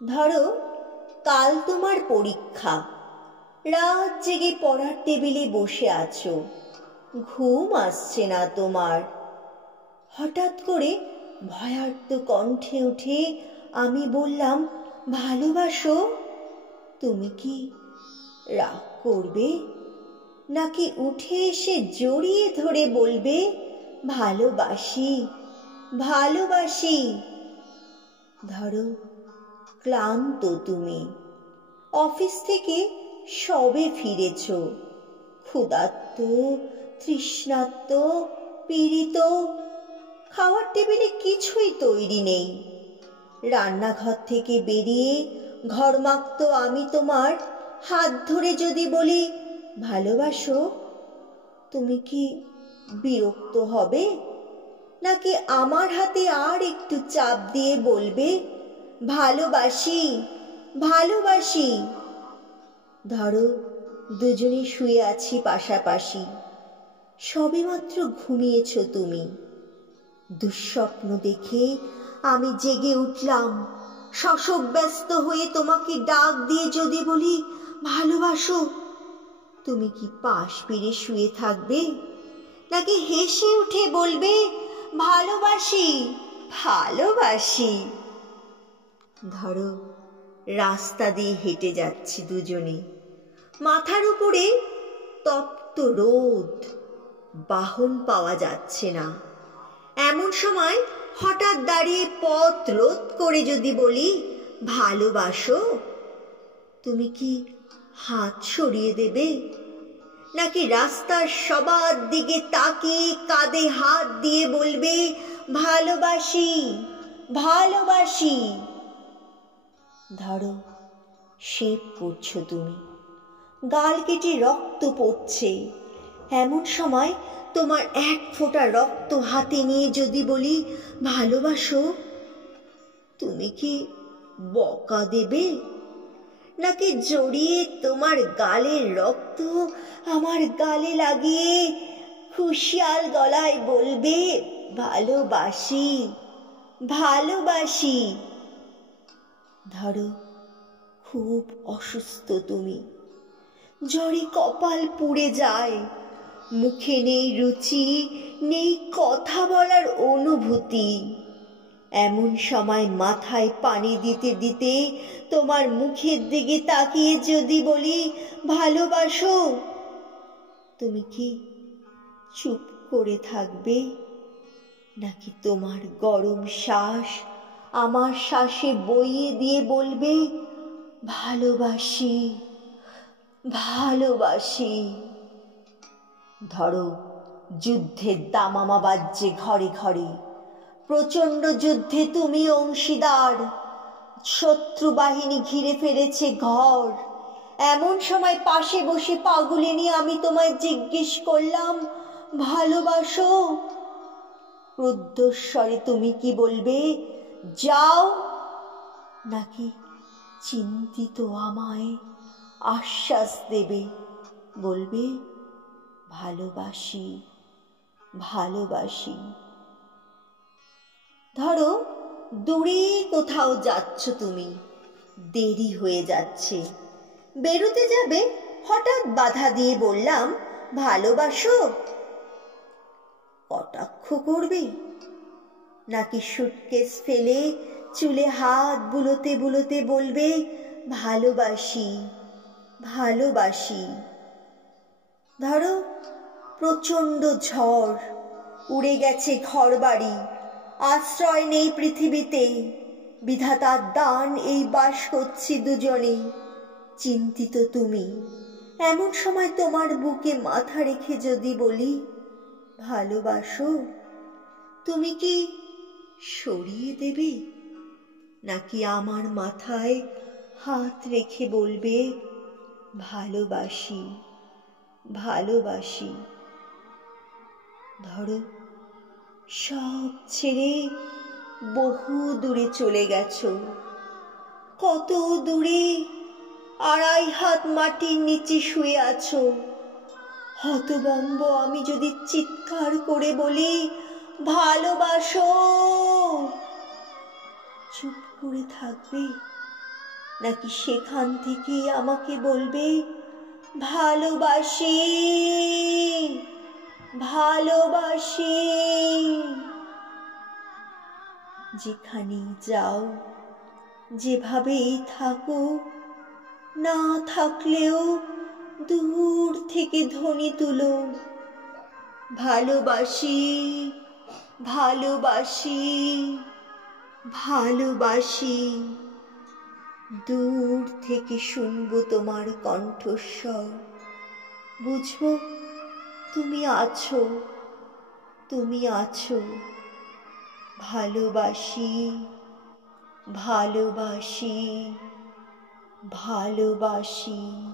ধরো কাল তোমার পরীক্ষা, রাত জেগে পড়ার টেবিলে বসে আছো, ঘুম আসছে না তোমার। হঠাৎ করে ভয়ার্ত কণ্ঠে উঠে আমি বললাম, ভালোবাসো? তুমি কি রাগ করবে, নাকি উঠে এসে জড়িয়ে ধরে বলবে, ভালোবাসি ভালোবাসি? ধরো ক্লান্ত তুমি, অফিস থেকে সবে ফিরেছ, ক্ষুধার্ত, তৃষ্ণার্ত, পীড়িত, খাওয়ার টেবিলে কিছুই তৈরি নেই। রান্নাঘর থেকে বেরিয়ে ঘর্মাক্ত আমি তোমার হাত ধরে যদি বলি, ভালোবাসো? তুমি কি বিরক্ত হবে, নাকি আমার হাতে আর একটু চাপ দিয়ে বলবে, ভালোবাসি ভালোবাসি? ধরো দুজনে শুয়ে আছি পাশাপাশি, সবেমাত্র ঘুমিয়েছ তুমি। দুঃস্বপ্ন দেখে আমি জেগে উঠলাম, শশব ব্যস্ত হয়ে তোমাকে ডাক দিয়ে যদি বলি, ভালোবাসো? তুমি কি পাশ ফিরে শুয়ে থাকবে, নাকি হেসে উঠে বলবে, ভালোবাসি ভালোবাসি? ধরো রাস্তা দিয়ে হেঁটে যাচ্ছি দুজনে, মাথার উপরে তপ্ত রোদ, বাহন পাওয়া যাচ্ছে না। এমন সময় হঠাৎ দাঁড়িয়ে পথ রোধ করে যদি বলি, ভালোবাসো? তুমি কি হাত সরিয়ে দেবে, নাকি রাস্তার সবার দিকে তাকিয়ে কাঁধে হাত দিয়ে বলবে, ভালোবাসি ভালোবাসি? ধরো শেভ করছো তুমি, গাল কেটে রক্ত পড়ছে। এমন সময় তোমার এক ফোঁটা রক্ত হাতে নিয়ে যদি বলি, ভালোবাসো? তুমি কি বকা দেবে, নাকি জড়িয়ে তোমার গালের রক্ত আমার গালে লাগিয়ে হুঁশিয়াল গলায় বলবে, ভালোবাসি ভালোবাসি? ধরো খুব অসুস্থ তুমি, জ্বরে কপাল পুড়ে যায়, মুখে নেই রুচি, নেই কথা বলার অনুভূতি। এমন সময় মাথায় পানি দিতে দিতে তোমার মুখের দিকে তাকিয়ে যদি বলি, ভালোবাসো? তুমি কি চুপ করে থাকবে, নাকি তোমার গরম শ্বাস আমার শ্বাসে বইয়ে দিয়ে বলবে, ভালোবাসি ভালোবাসি? ধরো যুদ্ধের দামামা বাজছে ঘরে ঘরে, প্রচন্ড যুদ্ধে তুমি অংশীদার, শত্রু বাহিনী ঘিরে ফেলেছে ঘর। এমন সময় পাশে বসে পাগুলে নিয়ে আমি তোমায় জিজ্ঞেস করলাম, ভালোবাসো? রুদ্ধস্বরে তুমি কি বলবে, যাও? নাকি চিন্তিত আমায় আশ্বাস দেবে, বলবে, ভালোবাসি ভালোবাসি? ধরো দূরে কোথাও যাচ্ছ তুমি, দেরি হয়ে যাচ্ছে, বেরোতে যাবে, হঠাৎ বাধা দিয়ে বললাম, ভালোবাসো? কটাক্ষ করবে, নাকি সুটকেস ফেলে চুলে হাত বুলোতে বুলোতে বলবে, ভালোবাসি ভালোবাসি? ধরো প্রচন্ড ঝড়, উড়ে গেছে ঘরবাড়ি, আশ্রয় নেই পৃথিবীতে, বিধাতার দান এই বাস করছি দুজনে, চিন্তিত তুমি। এমন সময় তোমার বুকে মাথা রেখে যদি বলি, ভালোবাসো? তুমি কি সরিয়ে দেবে, নাকি আমার মাথায় হাত রেখে বলবে, ভালোবাসি ভালোবাসি? ধরো সব ছেড়ে বহু দূরে চলে গেছো, কত দূরে, 2.5 হাত মাটির নিচে শুয়ে আছো। হতভম্ব আমি যদি চিৎকার করে বলি, ভালোবাসো? চুপ করে থাকবে, নাকি সেখান থেকেই আমাকে বলবে ভালোবাসি, ভালোবাসি? যেখানেই যাও, যেভাবেই থাকো, না থাকলেও দূর থেকে ধ্বনি তুলো, ভালোবাসি, ভালোবাসি, ভালোবাসি। দূর থেকে শুনবো তোমার কণ্ঠস্বর, বুঝবো তুমি আছো, তুমি আছো। ভালোবাসি, ভালোবাসি, ভালোবাসি।